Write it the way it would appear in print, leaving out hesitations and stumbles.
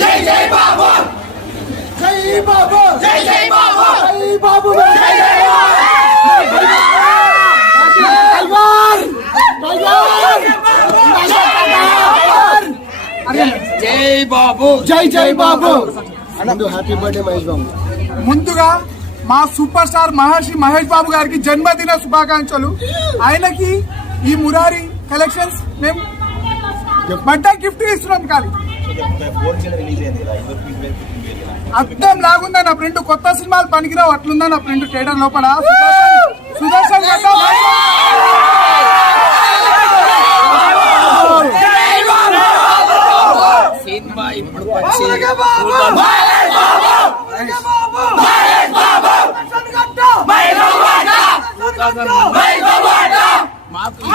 జై జై బాబు జై బాబు జై జై బాబు జై బాబు జై జై జై బాబు జై జై బాబు. Happy birthday Mahesh Babu. ముందుగా మా సూపర్ స్టార్ మహర్షి మహేష్ బాబు గారికి జన్మదిన శుభాకాంక్షలు. ఆయనకి ఈ మురారి కలెక్షన్స్ మేము బర్త్డే గిఫ్ట్ ఇస్తున్నాం. కానీ అర్థం లాగుందా నా ప్రింట్, కొత్త సినిమాలు పనికిరావు అట్లుందా నా ప్రింట్ ట్రేడర్ లోపల. సుదర్శన్ సినిమా ఇప్పుడు మాకు